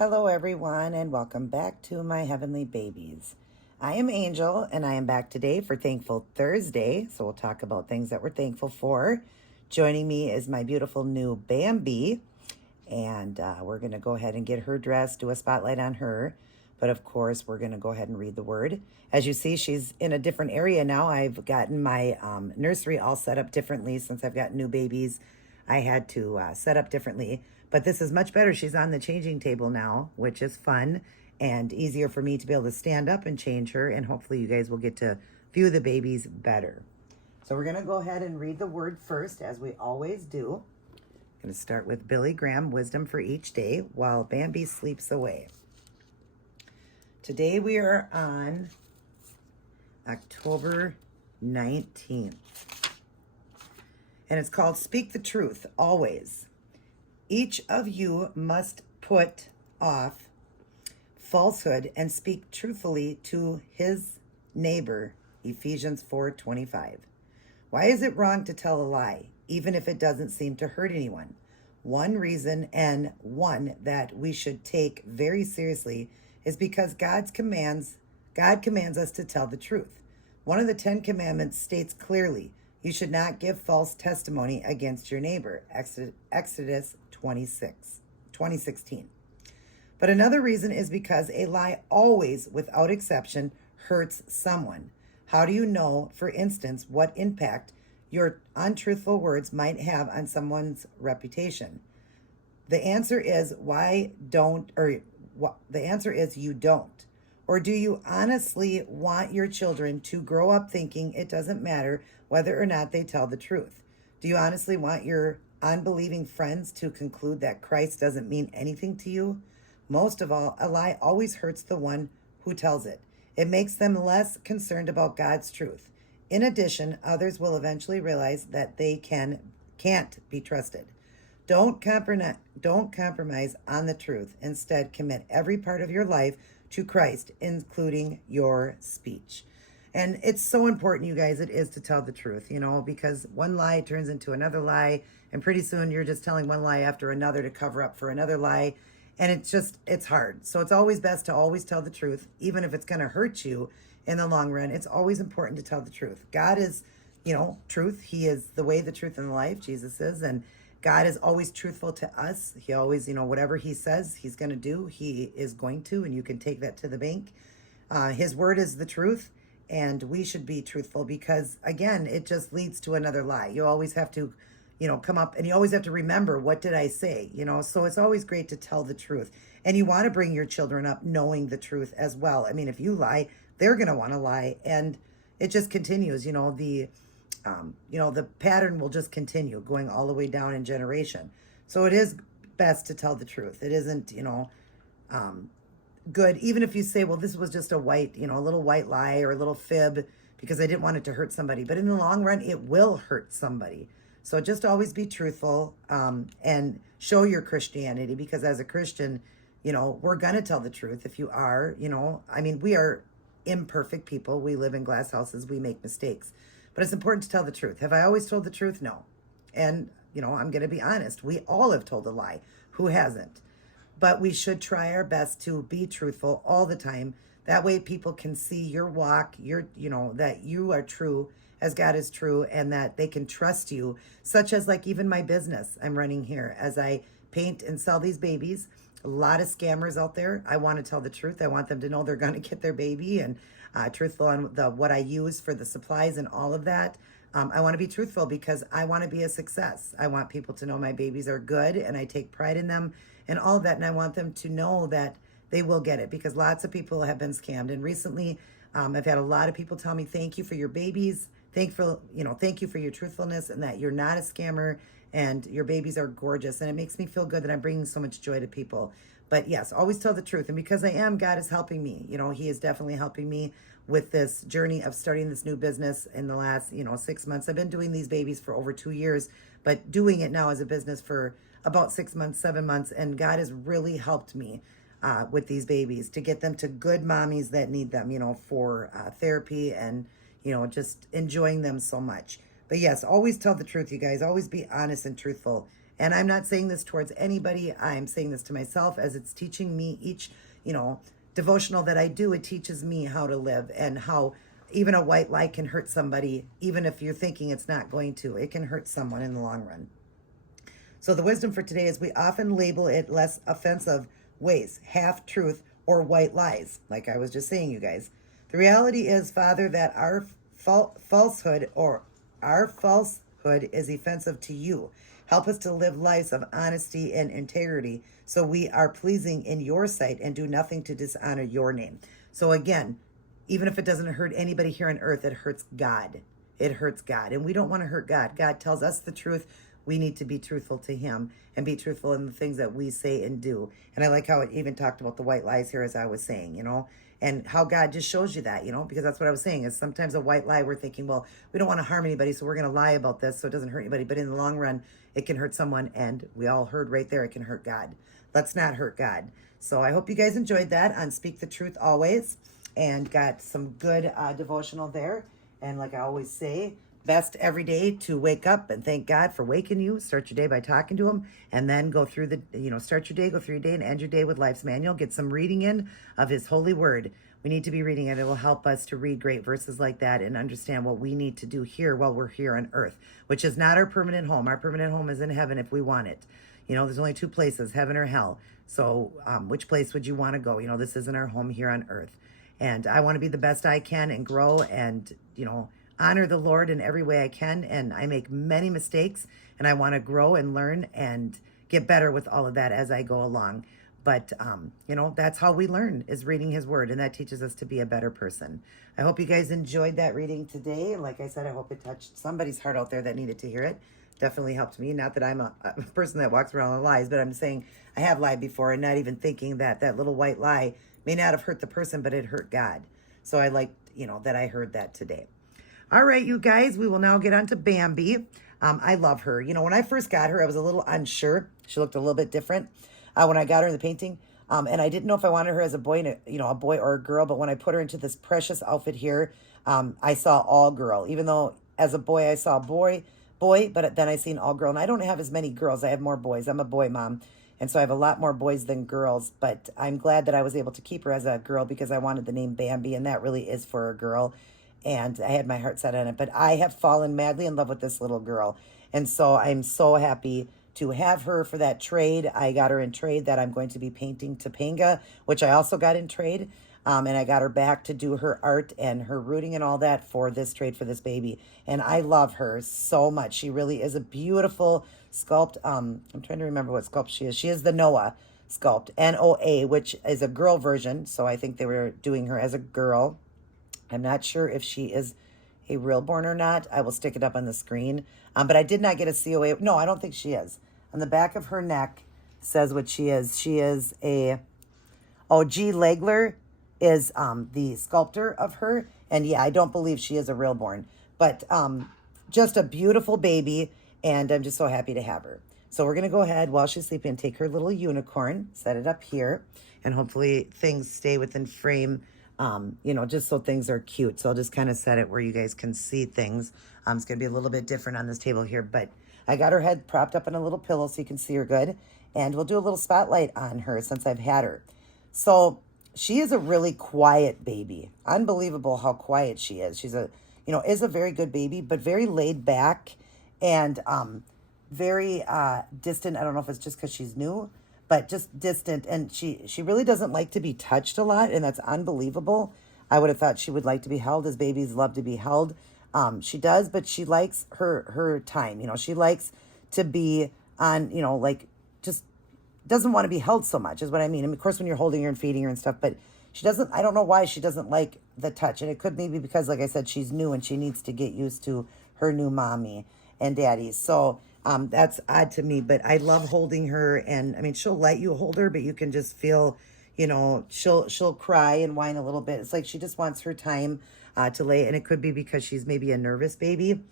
Hello, everyone, and welcome back to my heavenly babies. I am Angel, and I am back today for Thankful Thursday. So, we'll talk about things that we're thankful for. Joining me is my beautiful new Bambi, and we're going to go ahead and get her dressed, do a spotlight on her. But of course, we're going to go ahead and read the word. As you see, she's in a different area now. I've gotten my nursery all set up differently since I've got new babies. I had to set up differently. But this is much better. She's on the changing table now, which is fun and easier for me to be able to stand up and change her. And hopefully you guys will get to view the babies better. So we're going to go ahead and read the word first, as we always do. I'm going to start with Billy Graham, Wisdom for Each Day, while Bambi sleeps away. Today we are on October 19th. And it's called Speak the Truth, Always. Each of you must put off falsehood and speak truthfully to his neighbor, Ephesians 4:25. Why is it wrong to tell a lie, even if it doesn't seem to hurt anyone? One reason, and one that we should take very seriously, is because God commands us to tell the truth. One of the 10 Commandments states clearly, you should not give false testimony against your neighbor, Exodus 20:16. But another reason is because a lie always, without exception, hurts someone. How do you know, for instance, what impact your untruthful words might have on someone's reputation? The answer is you don't. Or do you honestly want your children to grow up thinking it doesn't matter whether or not they tell the truth? Do you honestly want your unbelieving friends to conclude that Christ doesn't mean anything to you? Most of all, a lie always hurts the one who tells it. It makes them less concerned about God's truth. In addition, others will eventually realize that they can't be trusted. Don't compromise on the truth. Instead, commit every part of your life to Christ, including your speech. And it's so important, you guys, it is to tell the truth, because one lie turns into another lie, and pretty soon you're just telling one lie after another to cover up for another lie, and it's hard. So it's always best to always tell the truth, even if it's going to hurt you in the long run. It's always important to tell the truth. God is, truth. He is the way, the truth, and the life, Jesus is, and God is always truthful to us. He always, whatever he says he's going to do, he is going to, and you can take that to the bank. His word is the truth, and we should be truthful because, again, it just leads to another lie. You always have to, come up, and you always have to remember, what did I say? So it's always great to tell the truth. And you want to bring your children up knowing the truth as well. I mean, if you lie, they're going to want to lie, and it just continues, the pattern will just continue going all the way down in generation. So it is best to tell the truth. It isn't, good. Even if you say, well, this was just a little white lie or a little fib because I didn't want it to hurt somebody. But in the long run, it will hurt somebody. So just always be truthful and show your Christianity, because as a Christian, we're going to tell the truth. If you are, we are imperfect people. We live in glass houses. We make mistakes. But it's important to tell the truth. Have I always told the truth? No. And, I'm going to be honest. We all have told a lie. Who hasn't? But we should try our best to be truthful all the time. That way people can see your walk, that you are true as God is true, and that they can trust you, such as like even my business I'm running here as I paint and sell these babies. A lot of scammers out there. I want to tell the truth. I want them to know they're going to get their baby, and truthful on what I use for the supplies and all of that. I want to be truthful because I want to be a success. I want people to know my babies are good and I take pride in them and all of that. And I want them to know that they will get it, because lots of people have been scammed. And recently, I've had a lot of people tell me, thank you for your babies. Thank you for your truthfulness, and that you're not a scammer and your babies are gorgeous. And it makes me feel good that I'm bringing so much joy to people. But yes, always tell the truth. And because I am, God is helping me. He is definitely helping me with this journey of starting this new business in the last, 6 months. I've been doing these babies for over 2 years, but doing it now as a business for about 6 months, 7 months. And God has really helped me with these babies to get them to good mommies that need them, for therapy and, just enjoying them so much. But yes, always tell the truth, you guys. Always be honest and truthful. And I'm not saying this towards anybody. I'm saying this to myself as it's teaching me each, devotional that I do. It teaches me how to live and how even a white lie can hurt somebody, even if you're thinking it's not going to. It can hurt someone in the long run. So the wisdom for today is we often label it less offensive ways, half truth, or white lies, like I was just saying, you guys. The reality is, Father, that our falsehood is offensive to you. Help us to live lives of honesty and integrity so we are pleasing in your sight and do nothing to dishonor your name. So again, even if it doesn't hurt anybody here on earth, it hurts God. It hurts God. And we don't want to hurt God. God tells us the truth. We need to be truthful to him and be truthful in the things that we say and do. And I like how it even talked about the white lies here, as I was saying, and how God just shows you that, because that's what I was saying is sometimes a white lie, we're thinking, well, we don't want to harm anybody, so we're going to lie about this so it doesn't hurt anybody. But in the long run, it can hurt someone. And we all heard right there, it can hurt God. Let's not hurt God. So I hope you guys enjoyed that on Speak the Truth Always and got some good devotional there. And like I always say, best every day to wake up and thank God for waking you. Start your day by talking to him, and then go through start your day, go through your day, and end your day with Life's Manual. Get some reading in of his holy word. We need to be reading it. It will help us to read great verses like that and understand what we need to do here while we're here on earth, which is not our permanent home. Our permanent home is in heaven if we want it. There's only two places, heaven or hell. So which place would you want to go? This isn't our home here on earth. And I want to be the best I can and grow and, honor the Lord in every way I can. And I make many mistakes, and I want to grow and learn and get better with all of that as I go along. But, that's how we learn, is reading his word. And that teaches us to be a better person. I hope you guys enjoyed that reading today. And like I said, I hope it touched somebody's heart out there that needed to hear it. Definitely helped me. Not that I'm a person that walks around with lies, but I'm saying I have lied before and not even thinking that that little white lie may not have hurt the person, but it hurt God. So I like, that I heard that today. All right, you guys, we will now get on to Bambi. I love her. When I first got her, I was a little unsure. She looked a little bit different when I got her in the painting. And I didn't know if I wanted her as a boy, a boy or a girl. But when I put her into this precious outfit here, I saw all girl. Even though as a boy, I saw boy, but then I seen all girl. And I don't have as many girls. I have more boys. I'm a boy mom. And so I have a lot more boys than girls. But I'm glad that I was able to keep her as a girl because I wanted the name Bambi. And that really is for a girl. And I had my heart set on it. But I have fallen madly in love with this little girl. And so I'm so happy to have her for that trade. I got her in trade that I'm going to be painting Topanga, which I also got in trade. And I got her back to do her art and her rooting and all that for this trade for this baby. And I love her so much. She really is a beautiful sculpt. I'm trying to remember what sculpt she is. She is the Noah sculpt, Noa, which is a girl version. So I think they were doing her as a girl. I'm not sure if she is a Reborn or not. I will stick it up on the screen. But I did not get a COA. No, I don't think she is. On the back of her neck says what she is. She is G. Legler is the sculptor of her. And yeah, I don't believe she is a Reborn. But just a beautiful baby. And I'm just so happy to have her. So we're going to go ahead while she's sleeping and take her little unicorn, set it up here. And hopefully things stay within frame. Just so things are cute. So I'll just kind of set it where you guys can see things. It's going to be a little bit different on this table here, but I got her head propped up in a little pillow so you can see her good. And we'll do a little spotlight on her since I've had her. So she is a really quiet baby. Unbelievable how quiet she is. She's is a very good baby, but very laid back and very distant. I don't know if it's just because she's new, but just distant. And she really doesn't like to be touched a lot, and that's unbelievable. I would have thought she would like to be held, as babies love to be held. She does, but she likes her time. She likes to be on, just doesn't want to be held so much is what I mean. And of course, when you're holding her and feeding her and stuff, but she doesn't, I don't know why she doesn't like the touch. And it could maybe because, like I said, she's new and she needs to get used to her new mommy and daddy. So that's odd to me, but I love holding her. And I mean, she'll let you hold her, but you can just feel, she'll cry and whine a little bit. It's like she just wants her time to lay. And it could be because she's maybe a nervous baby.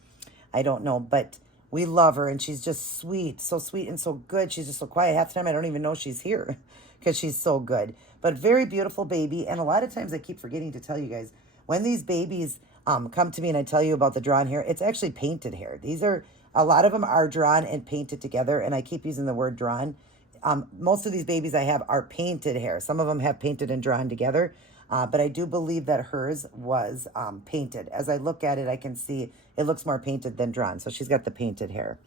I don't know, but we love her, and she's just sweet and so good. She's just so quiet. Half the time I don't even know she's here because she's so good. But very beautiful baby. And a lot of times I keep forgetting to tell you guys, when these babies come to me and I tell you about the drawn hair, it's actually painted hair. These are A lot of them are drawn and painted together, and I keep using the word drawn. Most of these babies I have are painted hair. Some of them have painted and drawn together, but I do believe that hers was painted. As I look at it, I can see it looks more painted than drawn. So she's got the painted hair.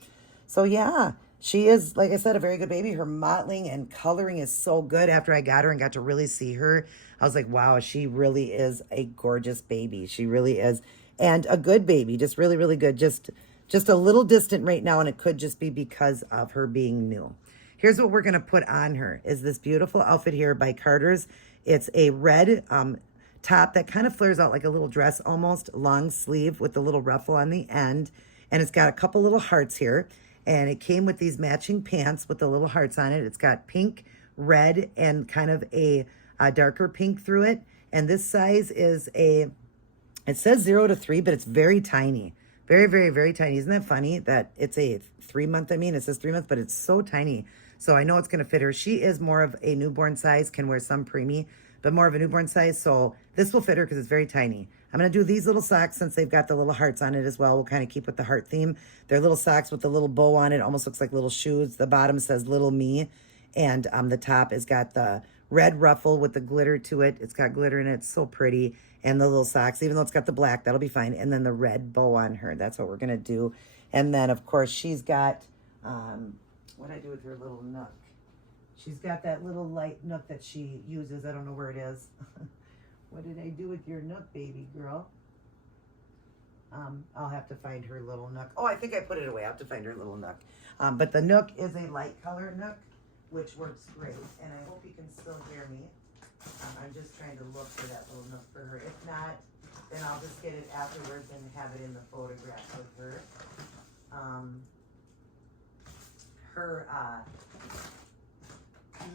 So yeah, she is, like I said, a very good baby. Her mottling and coloring is so good. After I got her and got to really see her, I was like, wow, she really is a gorgeous baby. She really is. And a good baby, just really, really good. Just a little distant right now, and it could just be because of her being new. Here's what we're going to put on her is this beautiful outfit here by Carter's. It's a red top that kind of flares out like a little dress almost, long sleeve with the little ruffle on the end. And it's got a couple little hearts here. And it came with these matching pants with the little hearts on it. It's got pink, red, and kind of a darker pink through it. And this size is it says 0 to 3, but it's very tiny. Very, very, very tiny. Isn't that funny that it's a 3-month? I mean, it says 3 months, but it's so tiny. So I know it's going to fit her. She is more of a newborn size, can wear some preemie, but more of a newborn size. So this will fit her because it's very tiny. I'm going to do these little socks since they've got the little hearts on it as well. We'll kind of keep with the heart theme. They're little socks with the little bow on it. Almost looks like little shoes. The bottom says little me. And the top has got the red ruffle with the glitter to it. It's got glitter in it. It's so pretty. And the little socks, even though it's got the black, that'll be fine. And then the red bow on her. That's what we're going to do. And then, of course, she's got, what did I do with her little nook? She's got that little light nook that she uses. I don't know where it is. What did I do with your nook, baby girl? I'll have to find her little nook. Oh, I think I put it away. I'll have to find her little nook. But the nook is a light color nook, which works great. And I hope you can still hear me. I'm just trying to look for that little nook for her. If not, then I'll just get it afterwards and have it in the photograph with her. Her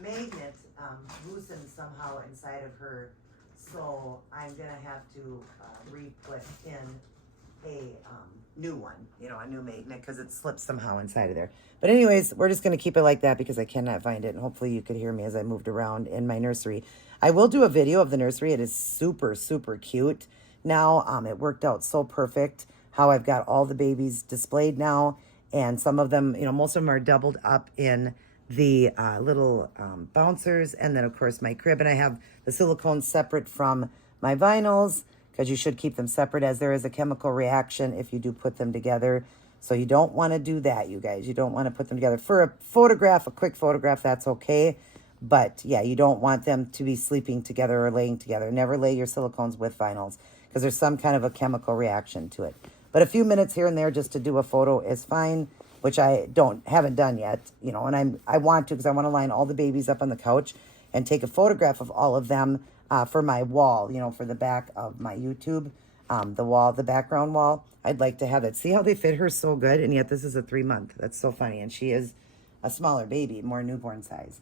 magnet loosened somehow inside of her, so I'm gonna have to re-put in a new one, a new magnet, because it slipped somehow inside of there. But anyways, we're just gonna keep it like that because I cannot find it, and hopefully you could hear me as I moved around in my nursery. I will do a video of the nursery. It is super, super cute. Now, it worked out so perfect how I've got all the babies displayed now, and some of them, most of them are doubled up in the little bouncers, and then of course my crib, and I have the silicone separate from my vinyls because you should keep them separate as there is a chemical reaction if you do put them together. So you don't want to do that, you guys. You don't want to put them together. For a photograph, a quick photograph, that's okay. But yeah, you don't want them to be sleeping together or laying together. Never lay your silicones with vinyls because there's some kind of a chemical reaction to it. But a few minutes here and there just to do a photo is fine, which I haven't done yet, and I want to because I want to line all the babies up on the couch and take a photograph of all of them for my wall, for the back of my YouTube, the background wall. I'd like to have that. See how they fit her so good, and yet this is a 3-month. That's so funny, and she is a smaller baby, more newborn size.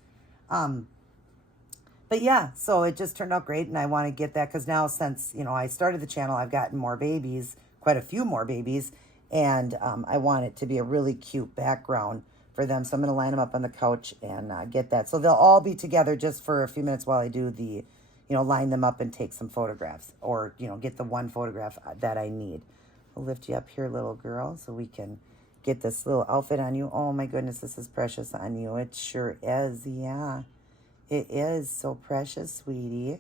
But yeah, so it just turned out great, and I want to get that because now since, I started the channel, I've gotten more babies, quite a few more babies, and I want it to be a really cute background for them. So I'm going to line them up on the couch and get that. So they'll all be together just for a few minutes while I do the, line them up and take some photographs or, get the one photograph that I need. I'll lift you up here, little girl, so we can get this little outfit on you. Oh my goodness, this is precious on you. It sure is. Yeah, it is so precious, sweetie.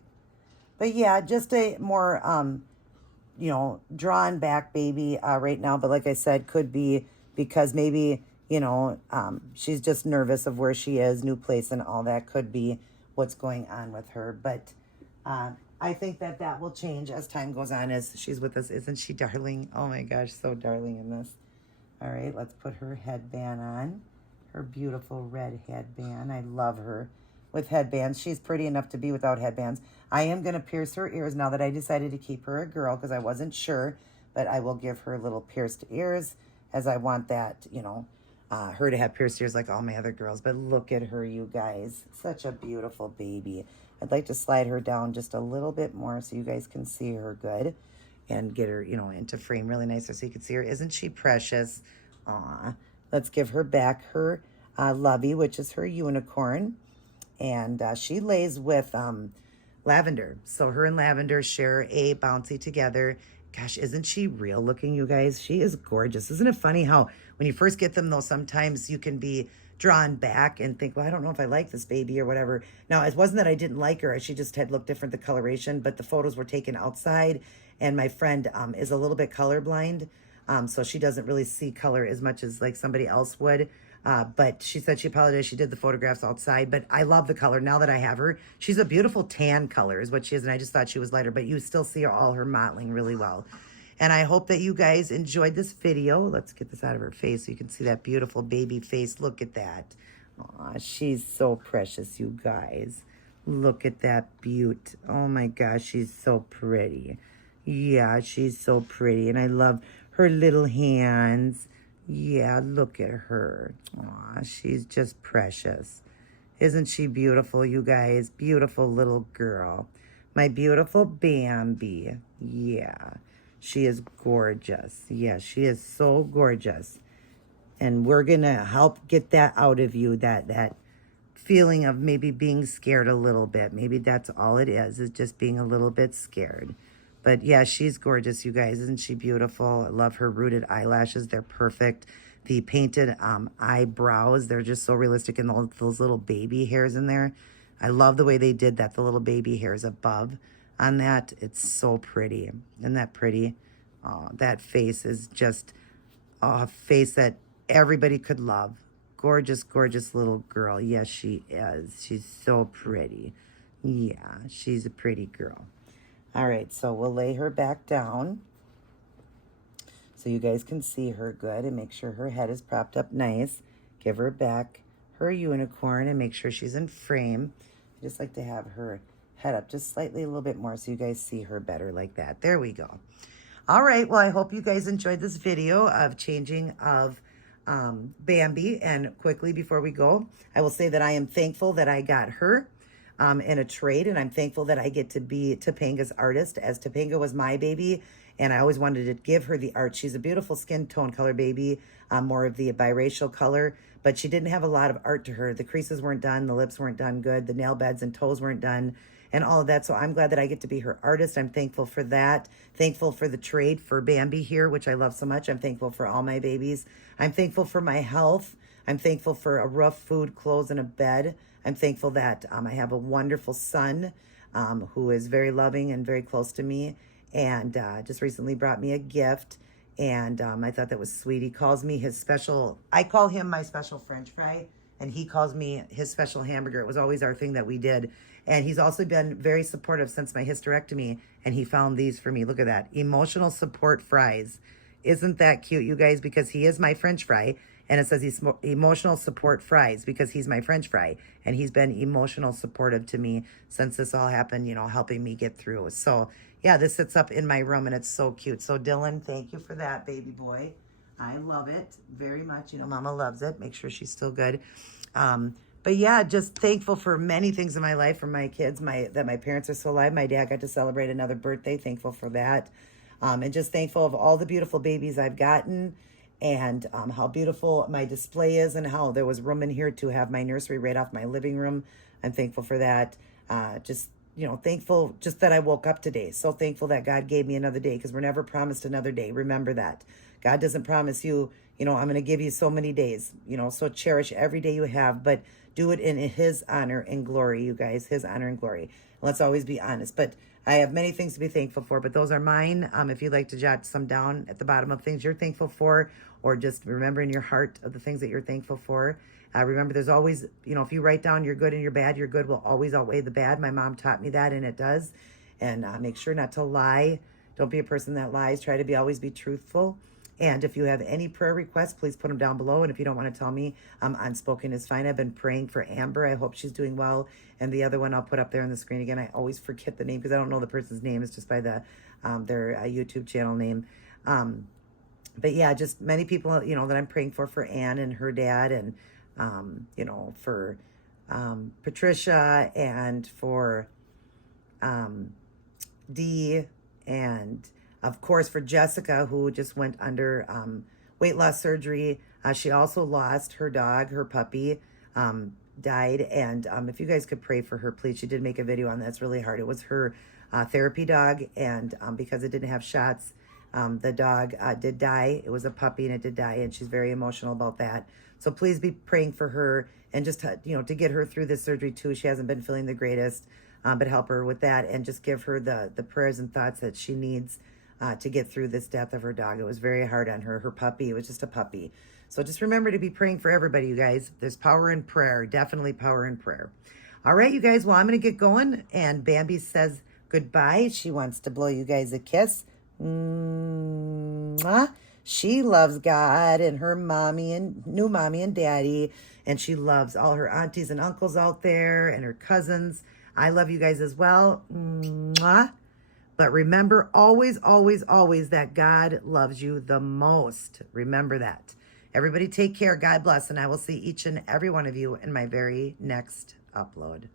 But yeah, just a more, drawn back baby right now. But like I said, could be because maybe, she's just nervous of where she is, new place and all that. Could be what's going on with her. But I think that will change as time goes on as she's with us. Isn't she darling? Oh my gosh, so darling in this. All right, let's put her headband on. Her beautiful red headband. I love her with headbands. She's pretty enough to be without headbands. I am going to pierce her ears now that I decided to keep her a girl because I wasn't sure, but I will give her little pierced ears as I want that, her to have pierced ears like all my other girls. But look at her, you guys. Such a beautiful baby. I'd like to slide her down just a little bit more so you guys can see her good and get her, into frame really nice so you can see her. Isn't she precious? Aw. Let's give her back her Lovey, which is her unicorn. And she lays with Lavender. So her and Lavender share a bouncy together. Gosh, isn't she real looking, you guys? She is gorgeous. Isn't it funny how when you first get them, though, sometimes you can be drawn back and think, well, I don't know if I like this baby or whatever. Now, it wasn't that I didn't like her. She just had looked different, the coloration, but the photos were taken outside. And my friend is a little bit colorblind. So she doesn't really see color as much as like somebody else would. But she said she apologized. She did the photographs outside, but I love the color. Now that I have her, she's a beautiful tan color is what she is. And I just thought she was lighter, but you still see all her mottling really well. And I hope that you guys enjoyed this video. Let's get this out of her face so you can see that beautiful baby face. Look at that. Aw, she's so precious, you guys. Look at that beaut. Oh my gosh, she's so pretty. Yeah, she's so pretty. And I love her little hands. Yeah, look at her. Aw, she's just precious. Isn't she beautiful, you guys? Beautiful little girl. My beautiful Bambi. Yeah, she is gorgeous. Yeah, she is so gorgeous. And we're going to help get that out of you, that feeling of maybe being scared a little bit. Maybe that's all it is just being a little bit scared. But yeah, she's gorgeous, you guys. Isn't she beautiful? I love her rooted eyelashes. They're perfect. The painted eyebrows, they're just so realistic. And those little baby hairs in there. I love the way they did that, the little baby hairs above on that. It's so pretty. Isn't that pretty? Oh, that face is just a face that everybody could love. Gorgeous, gorgeous little girl. Yes, she is. She's so pretty. Yeah, she's a pretty girl. All right, so we'll lay her back down so you guys can see her good and make sure her head is propped up nice. Give her back her unicorn and make sure she's in frame. I just like to have her head up just slightly a little bit more so you guys see her better like that. There we go. All right, well, I hope you guys enjoyed this video of changing of Bambi. And quickly before we go, I will say that I am thankful that I got her in a trade, and I'm thankful that I get to be Topanga's artist, as Topanga was my baby, and I always wanted to give her the art. She's a beautiful skin tone color baby, more of the biracial color, but she didn't have a lot of art to her. The creases weren't done, the lips weren't done good, the nail beds and toes weren't done, and all of that. So I'm glad that I get to be her artist. I'm thankful for that. Thankful for the trade for Bambi here, which I love so much. I'm thankful for all my babies. I'm thankful for my health. I'm thankful for a roof, food, clothes, and a bed. I'm thankful that I have a wonderful son who is very loving and very close to me, and just recently brought me a gift. And I thought that was sweet. He calls me his special, I call him my special French fry, and he calls me his special hamburger. It was always our thing that we did. And he's also been very supportive since my hysterectomy, and he found these for me. Look at that. Emotional support fries. Isn't that cute, you guys? Because he is my French fry, and it says he's emotional support fries because he's my French fry, and he's been emotional supportive to me since this all happened, you know, helping me get through. So yeah, this sits up in my room, and it's so cute. So Dylan, thank you for that, baby boy. I love it very much. You know, Mama loves it. Make sure she's still good. But yeah, just thankful for many things in my life, for my kids, that my parents are still alive. My dad got to celebrate another birthday. Thankful for that. And just thankful of all the beautiful babies I've gotten, and how beautiful my display is, and how there was room in here to have my nursery right off my living room. I'm thankful for that. Just, you know, thankful just that I woke up today. So thankful that God gave me another day, because we're never promised another day. Remember that. God doesn't promise you, you know, I'm going to give you so many days, you know, so cherish every day you have, but do it in his honor and glory, you guys, his honor and glory. Let's always be honest. But I have many things to be thankful for, but those are mine. If you'd like to jot some down at the bottom of things you're thankful for, or just remember in your heart of the things that you're thankful for. Remember, there's always, you know, if you write down your good and your bad, your good will always outweigh the bad. My mom taught me that, and it does. And make sure not to lie. Don't be a person that lies. Try to always be truthful. And if you have any prayer requests, please put them down below. And if you don't want to tell me, unspoken is fine. I've been praying for Amber. I hope she's doing well. And the other one I'll put up there on the screen again. I always forget the name because I don't know the person's name. It's just by their YouTube channel name. But yeah, just many people, you know, that I'm praying for Ann and her dad, and, you know, for Patricia, and for Dee, and of course for Jessica, who just went under weight loss surgery. She also lost her dog, her puppy, died. And if you guys could pray for her, please. She did make a video on that. It's really hard. It was her therapy dog, and because it didn't have shots, The dog did die. It was a puppy and it did die, and she's very emotional about that. So please be praying for her and just to get her through this surgery too. She hasn't been feeling the greatest, but help her with that and just give her the prayers and thoughts that she needs to get through this death of her dog. It was very hard on her. Her puppy, it was just a puppy. So just remember to be praying for everybody, you guys. There's power in prayer, definitely power in prayer. All right, you guys, well, I'm going to get going. And Bambi says goodbye. She wants to blow you guys a kiss. Mwah. She loves God and her new mommy and daddy. And she loves all her aunties and uncles out there and her cousins. I love you guys as well. Mwah. But remember always, always, always that God loves you the most. Remember that. Everybody take care. God bless. And I will see each and every one of you in my very next upload.